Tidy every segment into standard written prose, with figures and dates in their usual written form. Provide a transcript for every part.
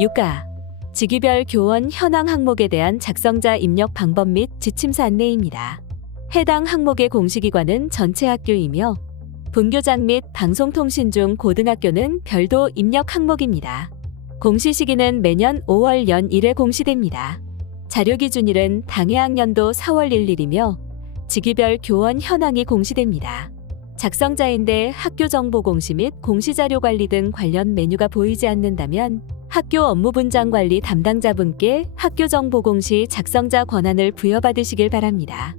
6가 직위별 교원 현황 항목에 대한 작성자 입력 방법 및 지침서 안내입니다. 해당 항목의 공시기관은 전체 학교이며 분교장 및 방송통신 중 고등학교는 별도 입력 항목입니다. 공시 시기는 매년 5월 연 1회 공시됩니다. 자료기준일은 당해 학년도 4월 1일이며 직위별 교원 현황이 공시됩니다. 작성자인데 학교 정보 공시 및 공시자료 관리 등 관련 메뉴가 보이지 않는다면 학교 업무분장 관리 담당자분께 학교 정보 공시 작성자 권한을 부여받으시길 바랍니다.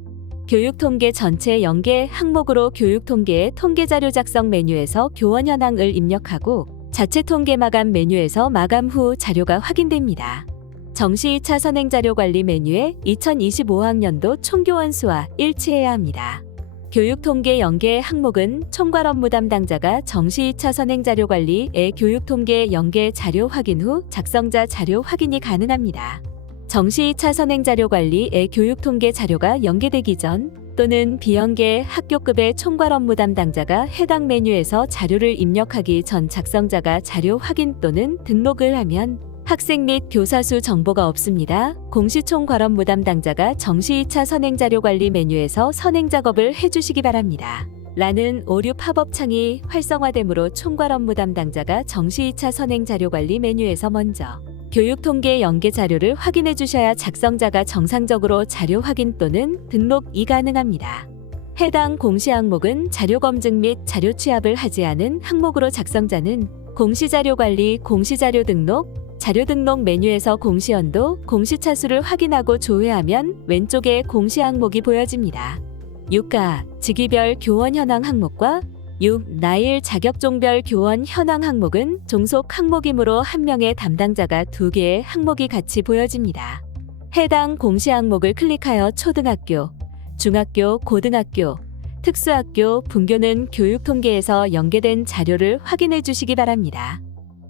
교육통계 전체 연계 항목으로 교육통계의 통계자료 작성 메뉴에서 교원 현황을 입력하고 자체 통계 마감 메뉴에서 마감 후 자료가 확인됩니다. 정시 2차 선행자료 관리 메뉴에 2025학년도 총교원 수와 일치해야 합니다. 교육통계 연계 항목은 총괄 업무 담당자가 정시 2차 선행자료 관리의 교육통계 연계 자료 확인 후 작성자 자료 확인이 가능합니다. 정시 2차 선행자료 관리의 교육통계 자료가 연계되기 전 또는 비연계 학교급의 총괄 업무 담당자가 해당 메뉴에서 자료를 입력하기 전 작성자가 자료 확인 또는 등록을 하면 학생 및 교사 수 정보가 없습니다. 공시총괄 업무 담당자가 정시 2차 선행자료 관리 메뉴에서 선행작업을 해주시기 바랍니다. 라는 오류 팝업 창이 활성화되므로 총괄 업무 담당자가 정시 2차 선행자료 관리 메뉴에서 먼저 교육통계 연계 자료를 확인해 주셔야 작성자가 정상적으로 자료 확인 또는 등록이 가능합니다. 해당 공시 항목은 자료 검증 및 자료 취합을 하지 않은 항목으로 작성자는 공시자료 관리, 공시자료 등록, 자료 등록 메뉴에서 공시연도, 공시차수를 확인하고 조회하면 왼쪽에 공시 항목이 보여집니다. 6가 직위별 교원 현황 항목과 6. 나일 자격종별 교원 현황 항목은 종속 항목이므로 한 명의 담당자가 2개의 항목이 같이 보여집니다. 해당 공시 항목을 클릭하여 초등학교, 중학교, 고등학교, 특수학교, 분교는 교육통계에서 연계된 자료를 확인해 주시기 바랍니다.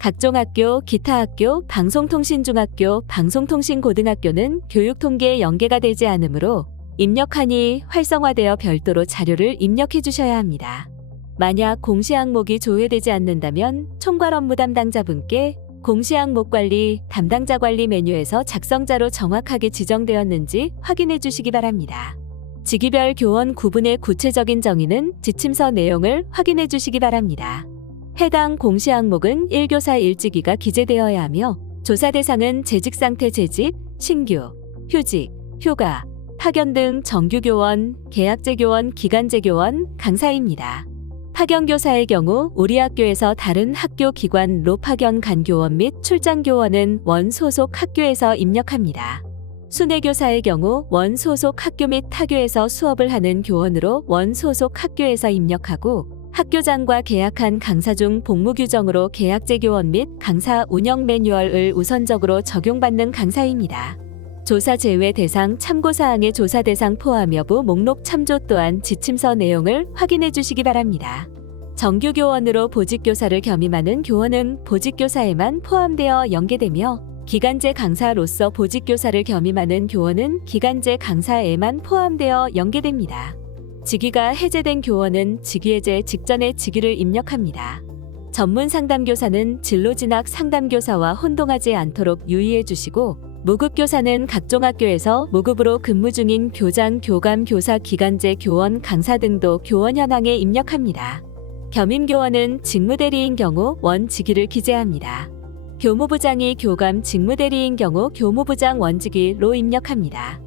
각종 학교, 기타 학교, 방송통신중학교, 방송통신고등학교는 교육통계에 연계가 되지 않으므로 입력하니 활성화되어 별도로 자료를 입력해 주셔야 합니다. 만약 공시 항목이 조회되지 않는다면 총괄 업무 담당자분께 공시 항목 관리, 담당자 관리 메뉴에서 작성자로 정확하게 지정되었는지 확인해 주시기 바랍니다. 직위별 교원 구분의 구체적인 정의는 지침서 내용을 확인해 주시기 바랍니다. 해당 공시 항목은 1교사 1직위가 기재되어야 하며 조사 대상은 재직상태 재직, 신규, 휴직, 휴가, 파견 등 정규교원, 계약제 교원, 기간제 교원, 강사입니다. 파견교사의 경우 우리 학교에서 다른 학교 기관로 파견 간 교원 및 출장 교원은 원 소속 학교에서 입력합니다. 순회교사의 경우 원 소속 학교 및 타교에서 수업을 하는 교원으로 원 소속 학교에서 입력하고 학교장과 계약한 강사 중 복무 규정으로 계약제 교원 및 강사 운영 매뉴얼을 우선적으로 적용받는 강사입니다. 조사 제외 대상 참고사항의 조사 대상 포함 여부 목록 참조 또한 지침서 내용을 확인해 주시기 바랍니다. 정규교원으로 보직교사를 겸임하는 교원은 보직교사에만 포함되어 연계되며 기간제 강사로서 보직교사를 겸임하는 교원은 기간제 강사에만 포함되어 연계됩니다. 직위가 해제된 교원은 직위 해제 직전에 직위를 입력합니다. 전문 상담교사는 진로진학 상담교사와 혼동하지 않도록 유의해 주시고 무급교사는 각종 학교에서 무급으로 근무 중인 교장, 교감, 교사, 기간제, 교원, 강사 등도 교원 현황에 입력합니다. 겸임교원은 직무대리인 경우 원 직위를 기재합니다. 교무부장이 교감 직무대리인 경우 교무부장 원직위로 입력합니다.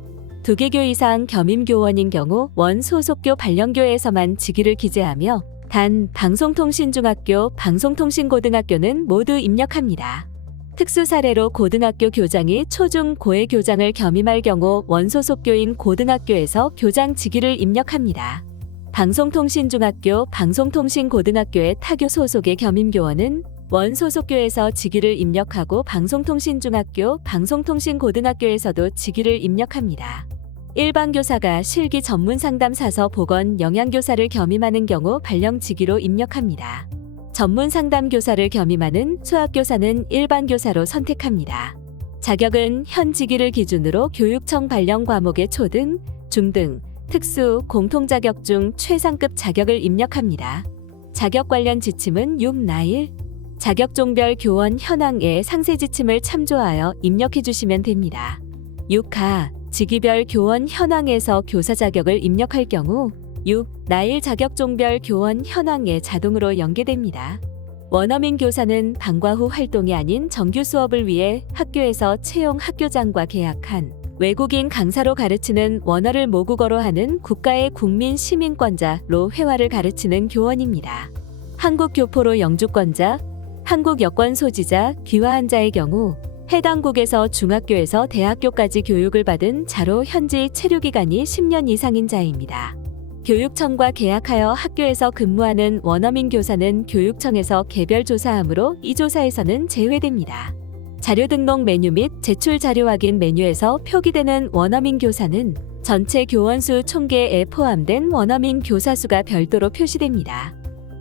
2개교 이상 겸임교원인 경우 원 소속교 발령교에서만 직위를 기재하며 단 방송통신중학교, 방송통신고등학교는 모두 입력합니다. 특수 사례로 고등학교 교장이 초중 고의 교장을 겸임할 경우 원소속교인 고등학교에서 교장 직위를 입력합니다. 방송통신중학교, 방송통신고등학교의 타교 소속의 겸임교원은 원소속교에서 직위를 입력하고 방송통신중학교, 방송통신고등학교에서도 직위를 입력합니다. 일반교사가 실기 전문상담사서 보건 영양교사를 겸임하는 경우 발령 직위로 입력합니다. 전문상담교사를 겸임하는 수학교사는 일반교사로 선택합니다. 자격은 현 직위를 기준으로 교육청 발령 과목의 초등, 중등, 특수, 공통자격 중 최상급 자격을 입력합니다. 자격 관련 지침은 6나일 자격종별 교원 현황의 상세 지침을 참조하여 입력해 주시면 됩니다. 6가 직위별 교원 현황에서 교사 자격을 입력할 경우 6. 나일 자격종별 교원 현황에 자동으로 연계됩니다. 원어민 교사는 방과 후 활동이 아닌 정규 수업을 위해 학교에서 채용 학교장과 계약한 외국인 강사로 가르치는 원어를 모국어로 하는 국가의 국민 시민권자로 회화를 가르치는 교원입니다. 한국 교포로 영주권자, 한국 여권 소지자, 귀화한 자의 경우 해당 국에서 중학교에서 대학교까지 교육을 받은 자로 현지 체류 기간이 10년 이상인 자입니다. 교육청과 계약하여 학교에서 근무하는 원어민 교사는 교육청에서 개별 조사하므로 이 조사에서는 제외됩니다. 자료 등록 메뉴 및 제출 자료 확인 메뉴에서 표기되는 원어민 교사는 전체 교원 수 총계에 포함된 원어민 교사 수가 별도로 표시됩니다.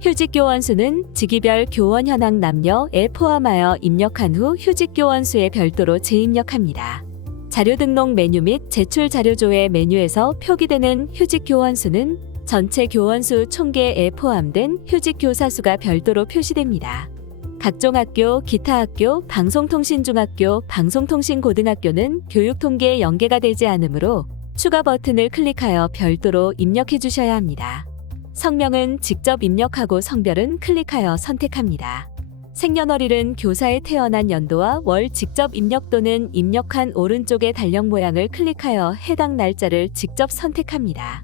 휴직 교원 수는 직위별 교원 현황 남녀에 포함하여 입력한 후 휴직 교원 수에 별도로 재입력합니다. 자료 등록 메뉴 및 제출 자료 조회 메뉴에서 표기되는 휴직 교원 수는 전체 교원 수 총계에 포함된 휴직 교사 수가 별도로 표시됩니다. 각종 학교, 기타 학교, 방송통신중학교, 방송통신고등학교는 교육통계에 연계가 되지 않으므로 추가 버튼을 클릭하여 별도로 입력해 주셔야 합니다. 성명은 직접 입력하고 성별은 클릭하여 선택합니다. 생년월일은 교사의 태어난 연도와 월 직접 입력 또는 입력한 오른쪽의 달력 모양을 클릭하여 해당 날짜를 직접 선택합니다.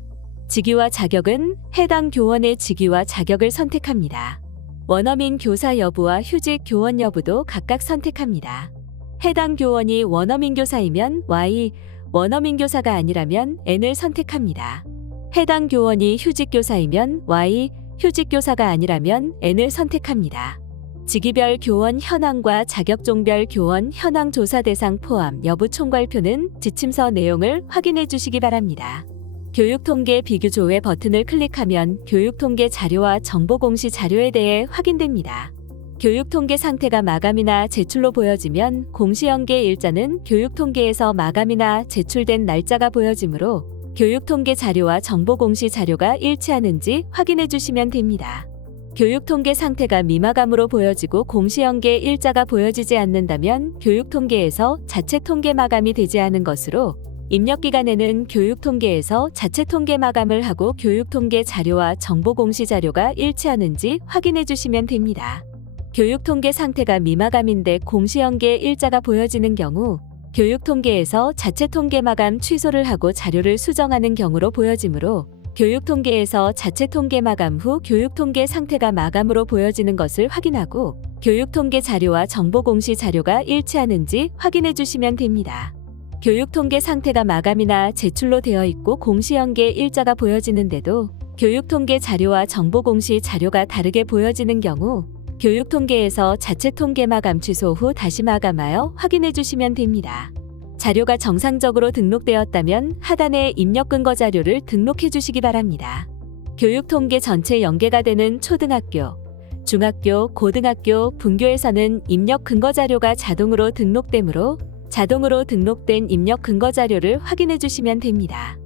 직위와 자격은 해당 교원의 직위와 자격을 선택합니다. 원어민 교사 여부와 휴직 교원 여부도 각각 선택합니다. 해당 교원이 원어민 교사이면 Y, 원어민 교사가 아니라면 N을 선택합니다. 해당 교원이 휴직 교사이면 Y, 휴직 교사가 아니라면 N을 선택합니다. 직위별 교원 현황과 자격종별 교원 현황 조사 대상 포함 여부 총괄표는 지침서 내용을 확인해 주시기 바랍니다. 교육통계 비교 조회 버튼을 클릭하면 교육통계 자료와 정보 공시 자료에 대해 확인됩니다. 교육통계 상태가 마감이나 제출로 보여지면 공시연계 일자는 교육통계에서 마감이나 제출된 날짜가 보여지므로 교육통계 자료와 정보 공시 자료가 일치하는지 확인해 주시면 됩니다. 교육통계 상태가 미마감으로 보여지고 공시연계 일자가 보여지지 않는다면 교육통계에서 자체 통계 마감이 되지 않은 것으로 입력기간에는 교육통계에서 자체 통계 마감을 하고 교육통계 자료와 정보 공시 자료가 일치하는지 확인해 주시면 됩니다. 교육통계 상태가 미마감인데 공시연계 일자가 보여지는 경우 교육통계에서 자체 통계 마감 취소를 하고 자료를 수정하는 경우로 보여지므로 교육통계에서 자체 통계 마감 후 교육통계 상태가 마감으로 보여지는 것을 확인하고 교육통계 자료와 정보 공시 자료가 일치하는지 확인해 주시면 됩니다. 교육통계 상태가 마감이나 제출로 되어 있고 공시연계 일자가 보여지는데도 교육통계 자료와 정보 공시 자료가 다르게 보여지는 경우 교육통계에서 자체 통계 마감 취소 후 다시 마감하여 확인해 주시면 됩니다. 자료가 정상적으로 등록되었다면 하단의 입력 근거 자료를 등록해 주시기 바랍니다. 교육통계 전체 연계가 되는 초등학교, 중학교, 고등학교, 분교에서는 입력 근거 자료가 자동으로 등록되므로 자동으로 등록된 입력 근거 자료를 확인해 주시면 됩니다.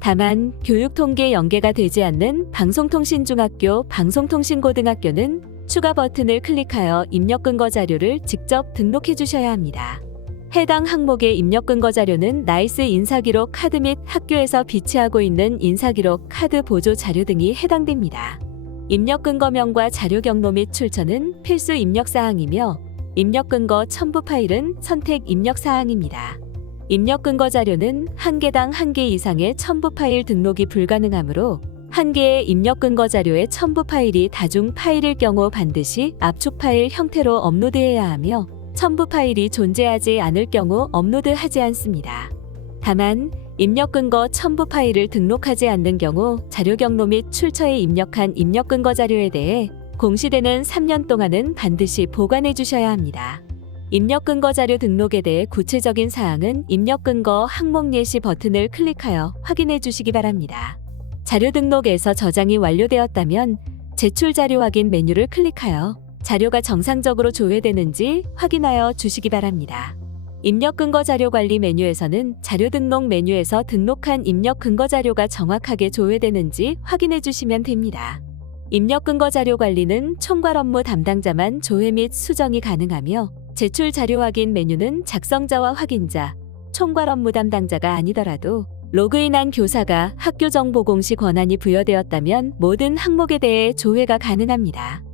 다만 교육통계 연계가 되지 않는 방송통신중학교, 방송통신고등학교는 추가 버튼을 클릭하여 입력 근거 자료를 직접 등록해 주셔야 합니다. 해당 항목의 입력 근거 자료는 나이스 인사기록 카드 및 학교에서 비치하고 있는 인사기록 카드 보조 자료 등이 해당됩니다. 입력 근거명과 자료 경로 및 출처는 필수 입력 사항이며 입력 근거 첨부 파일은 선택 입력 사항입니다. 입력 근거 자료는 한 개당 한 개 이상의 첨부 파일 등록이 불가능하므로 한 개의 입력 근거 자료의 첨부 파일이 다중 파일일 경우 반드시 압축 파일 형태로 업로드해야 하며 첨부 파일이 존재하지 않을 경우 업로드하지 않습니다. 다만 입력 근거 첨부 파일을 등록하지 않는 경우 자료 경로 및 출처에 입력한 입력 근거 자료에 대해 공시되는 3년 동안은 반드시 보관해 주셔야 합니다. 입력 근거 자료 등록에 대해 구체적인 사항은 입력 근거 항목 예시 버튼을 클릭하여 확인해 주시기 바랍니다. 자료 등록에서 저장이 완료되었다면 제출 자료 확인 메뉴를 클릭하여 자료가 정상적으로 조회되는지 확인하여 주시기 바랍니다. 입력 근거 자료 관리 메뉴에서는 자료 등록 메뉴에서 등록한 입력 근거 자료가 정확하게 조회되는지 확인해 주시면 됩니다. 입력 근거 자료 관리는 총괄 업무 담당자만 조회 및 수정이 가능하며 제출 자료 확인 메뉴는 작성자와 확인자, 총괄 업무 담당자가 아니더라도 로그인한 교사가 학교 정보 공시 권한이 부여되었다면 모든 항목에 대해 조회가 가능합니다.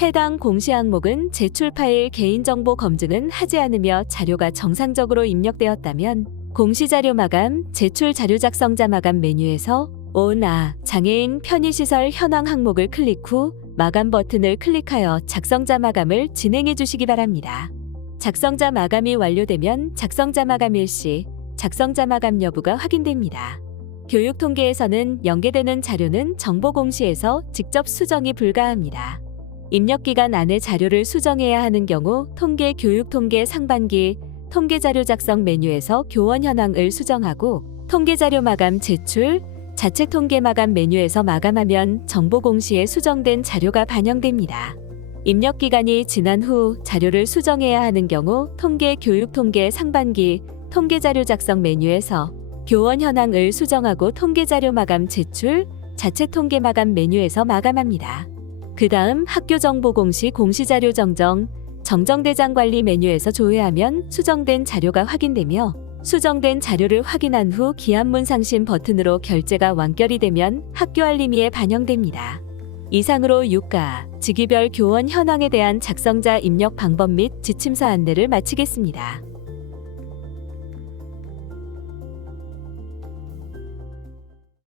해당 공시 항목은 제출 파일 개인정보 검증은 하지 않으며 자료가 정상적으로 입력되었다면 공시자료 마감, 제출 자료 작성자 마감 메뉴에서 장애인 편의시설 현황 항목을 클릭 후 마감 버튼을 클릭하여 작성자 마감을 진행해 주시기 바랍니다. 작성자 마감이 완료되면 작성자 마감 일시, 작성자 마감 여부가 확인됩니다. 교육통계에서는 연계되는 자료는 정보공시에서 직접 수정이 불가합니다. 입력기간 안에 자료를 수정해야 하는 경우 통계 교육통계 상반기 통계자료 작성 메뉴에서 교원 현황을 수정하고 통계자료 마감 제출, 자체 통계 마감 메뉴에서 마감하면 정보공시에 수정된 자료가 반영됩니다. 입력기간이 지난 후 자료를 수정해야 하는 경우 통계 교육통계 상반기 통계자료 작성 메뉴에서 교원 현황을 수정하고 통계자료 마감 제출, 자체 통계 마감 메뉴에서 마감합니다. 그 다음 학교정보공시 공시자료 정정대장 관리 메뉴에서 조회하면 수정된 자료가 확인되며 수정된 자료를 확인한 후 기한문 상심 버튼으로 결제가 완결이 되면 학교 알림이에 반영됩니다. 이상으로 유가, 직위별 교원 현황에 대한 작성자 입력 방법 및 지침서 안내를 마치겠습니다.